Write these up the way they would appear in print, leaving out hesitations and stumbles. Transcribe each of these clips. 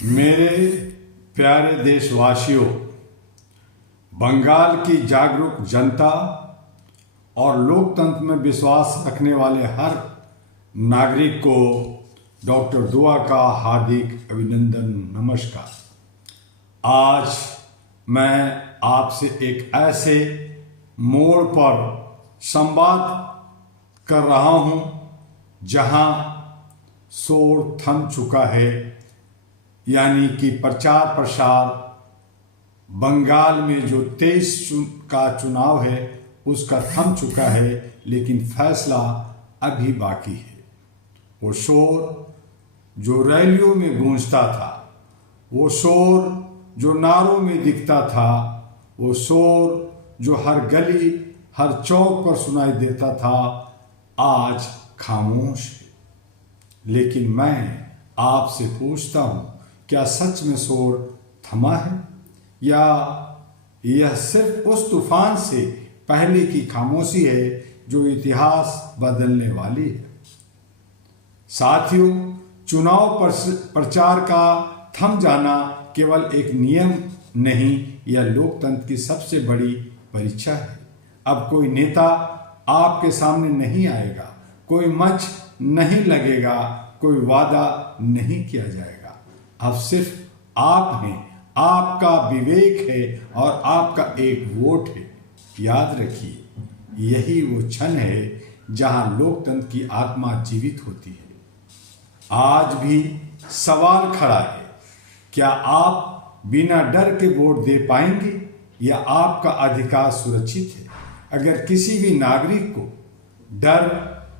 मेरे प्यारे देशवासियों, बंगाल की जागरूक जनता और लोकतंत्र में विश्वास रखने वाले हर नागरिक को डॉक्टर दुआ का हार्दिक अभिनंदन, नमस्कार। आज मैं आपसे एक ऐसे मोड़ पर संवाद कर रहा हूं जहां शोर थम चुका है, यानी कि प्रचार प्रसार बंगाल में जो 23 का चुनाव है उसका थम चुका है, लेकिन फैसला अभी बाकी है। वो शोर जो रैलियों में गूंजता था, वो शोर जो नारों में दिखता था, वो शोर जो हर गली हर चौक पर सुनाई देता था, आज खामोश है। लेकिन मैं आपसे पूछता हूं, क्या सच में शोर थमा है, या यह सिर्फ उस तूफान से पहले की खामोशी है जो इतिहास बदलने वाली है? साथियों, चुनाव प्रचार का थम जाना केवल एक नियम नहीं, यह लोकतंत्र की सबसे बड़ी परीक्षा है। अब कोई नेता आपके सामने नहीं आएगा, कोई मंच नहीं लगेगा, कोई वादा नहीं किया जाएगा। अब सिर्फ आप हैं, आपका विवेक है और आपका एक वोट है। याद रखिए, यही वो क्षण है जहां लोकतंत्र की आत्मा जीवित होती है। आज भी सवाल खड़ा है, क्या आप बिना डर के वोट दे पाएंगे, या आपका अधिकार सुरक्षित है? अगर किसी भी नागरिक को डर,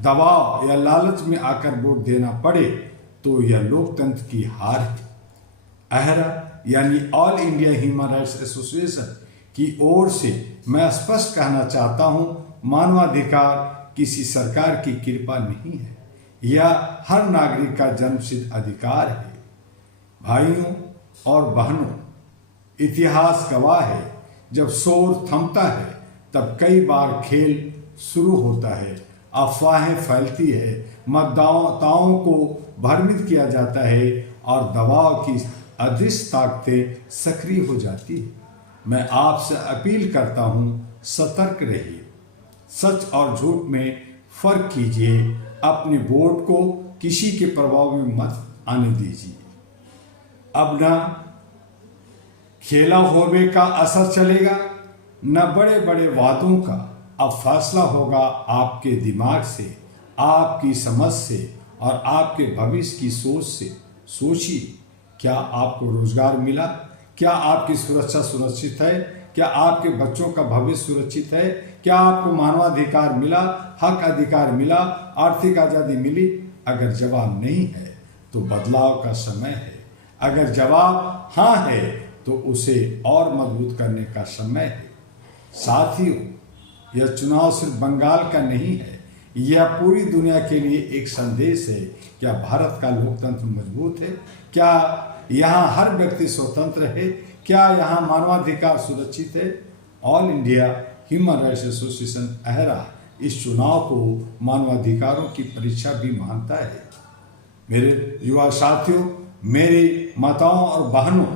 दबाव या लालच में आकर वोट देना पड़े तो यह लोकतंत्र की हार है। अहरा यानी all India human rights association की ओर से मैं स्पष्ट कहना चाहता हूं, मानवाधिकार किसी सरकार की कृपा नहीं है, यह हर नागरिक का जन्मसिद्ध अधिकार है। भाइयों और बहनों, इतिहास गवाह है, जब शोर थमता है तब कई बार खेल शुरू होता है, अफवाहें फैलती है, मतदाताओं को भ्रमित किया जाता है और दबाव की अदृश्य ताकतें सक्रिय हो जाती है। मैं आपसे अपील करता हूं, सतर्क रहिए, सच और झूठ में फर्क कीजिए, अपने वोट को किसी के प्रभाव में मत आने दीजिए। अब न खेला होवे का असर चलेगा, न बड़े बड़े वादों का। अब फैसला होगा आपके दिमाग से, आपकी समझ से और आपके भविष्य की सोच से। सोचिए, क्या आपको रोजगार मिला? क्या आपकी सुरक्षा सुरक्षित है? क्या आपके बच्चों का भविष्य सुरक्षित है? क्या आपको मानवाधिकार मिला, हक अधिकार मिला, आर्थिक आजादी मिली? अगर जवाब नहीं है तो बदलाव का समय है। अगर जवाब हाँ है तो उसे और मजबूत करने का समय है। साथियों, यह चुनाव सिर्फ बंगाल का नहीं है, यह पूरी दुनिया के लिए एक संदेश है। क्या भारत का लोकतंत्र मजबूत है? क्या यहाँ हर व्यक्ति स्वतंत्र है? क्या यहाँ मानवाधिकार सुरक्षित है? All India human rights association AHRA इस चुनाव को मानवाधिकारों की परीक्षा भी मानता है। मेरे युवा साथियों, मेरी माताओं और बहनों,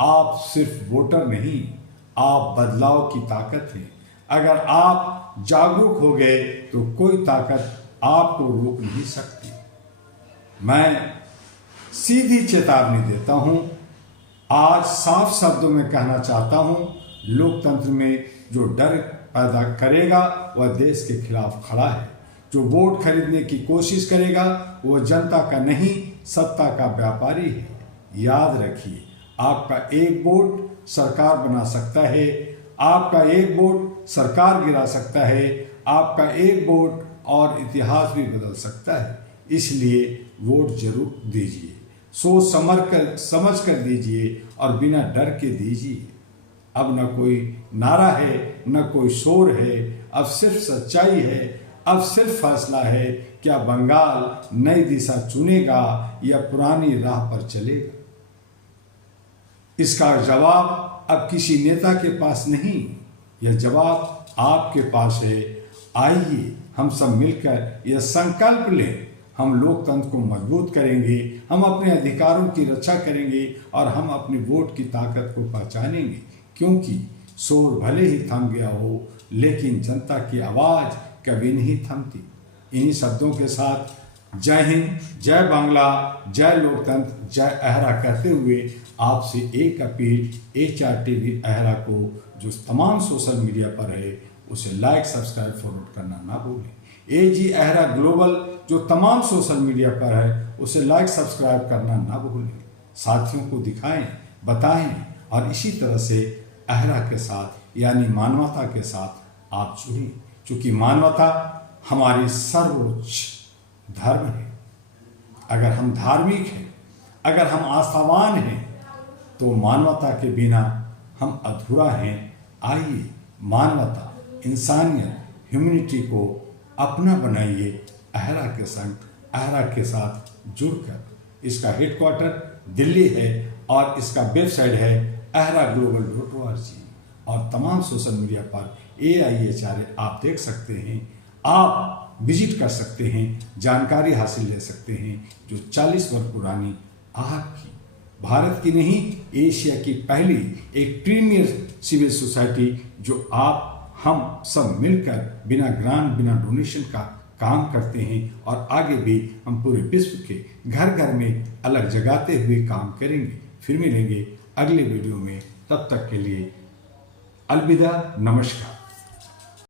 आप सिर्फ वोटर नहीं, आप बदलाव की ताकत हैं। अगर आप जागरूक हो गए तो कोई ताकत आपको रोक नहीं सकती। मैं सीधी चेतावनी देता हूं, आज साफ शब्दों में कहना चाहता हूं, लोकतंत्र में जो डर पैदा करेगा वह देश के खिलाफ खड़ा है। जो वोट खरीदने की कोशिश करेगा वह जनता का नहीं, सत्ता का व्यापारी है। याद रखिए, आपका एक वोट सरकार बना सकता है, आपका एक वोट सरकार गिरा सकता है, आपका एक वोट और इतिहास भी बदल सकता है। इसलिए वोट जरूर दीजिए, सोच समझ कर दीजिए और बिना डर के दीजिए। अब न कोई नारा है, न कोई शोर है, अब सिर्फ सच्चाई है। अब सिर्फ फैसला है, क्या बंगाल नई दिशा चुनेगा या पुरानी राह पर चलेगा? इसका जवाब अब किसी नेता के पास नहीं, यह जवाब आपके पास है। आइए हम सब मिलकर यह संकल्प लें, हम लोकतंत्र को मजबूत करेंगे, हम अपने अधिकारों की रक्षा करेंगे और हम अपने वोट की ताकत को पहचानेंगे। क्योंकि शोर भले ही थम गया हो, लेकिन जनता की आवाज़ कभी नहीं थमती। इन्हीं शब्दों के साथ जय हिंद, जय बांग्ला, जय लोकतंत्र, जय अहरा कहते हुए आपसे एक अपील, HR टीवी अहरा को जो तमाम सोशल मीडिया पर है उसे लाइक, सब्सक्राइब, फॉरवर्ड करना ना भूलें। AG अहरा ग्लोबल जो तमाम सोशल मीडिया पर है उसे लाइक, सब्सक्राइब करना ना भूलें। साथियों को दिखाएं, बताएं और इसी तरह से अहरा के साथ यानी मानवता के साथ आप जुड़ें, क्योंकि मानवता हमारी सर्वोच्च धर्म है। अगर हम धार्मिक हैं, अगर हम आस्थावान हैं, तो मानवता के बिना हम अधूरा हैं। आइए मानवता, इंसानियत, ह्यूमैनिटी को अपना बनाइए अहरा के संग, अहरा के साथ जुड़कर। इसका हेडक्वार्टर दिल्ली है और इसका वेबसाइट है ahraglobal.org और तमाम सोशल मीडिया पर AIHRA आप देख सकते हैं, आप विजिट कर सकते हैं, जानकारी हासिल ले सकते हैं। जो 40 वर्ष पुरानी आपकी भारत की नहीं, एशिया की पहली एक प्रीमियर सिविल सोसाइटी जो आप हम सब मिलकर बिना ग्रांट, बिना डोनेशन का काम करते हैं और आगे भी हम पूरे विश्व के घर घर में अलग जगाते हुए काम करेंगे। फिर मिलेंगे अगले वीडियो में, तब तक के लिए अलविदा, नमस्कार।